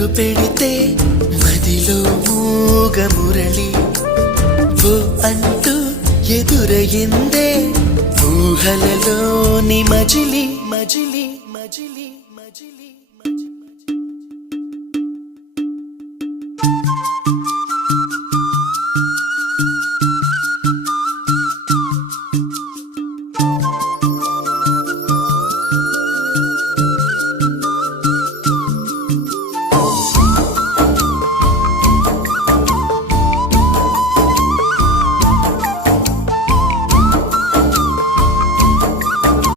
కబురు పెడితే మదిలో మూగ మురళి ఓ అంటూ ఎదురయిందే ఊహలలోని మజిలీ మజిలీ మజిలీ మజిలీ మజిలీ